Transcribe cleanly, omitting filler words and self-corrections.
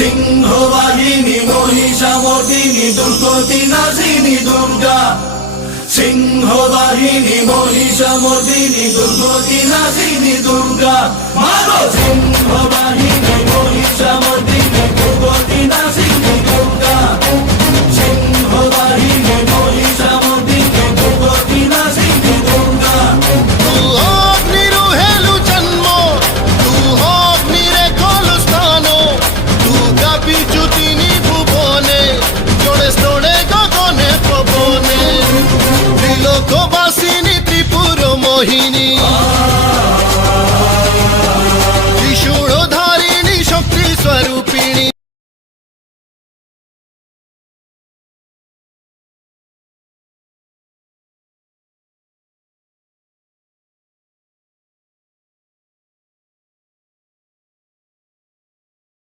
সিংহবাহিনী মহিষামর্দিনী দুর্গতি নাশিনী দুর্গা। সিংহবাহিনী মহিষামর্দিনী দুর্গতি নাশিনী দুর্গা। মাগো সিংহবাহিনী মহিষামর্দিনী দুর্গতি নাশিনী দুর্গা। সিংহবাহিনী মহিষামর্দিনী দুর্গতি নাশিনী দুর্গা। ত্রিপুর মোহিনী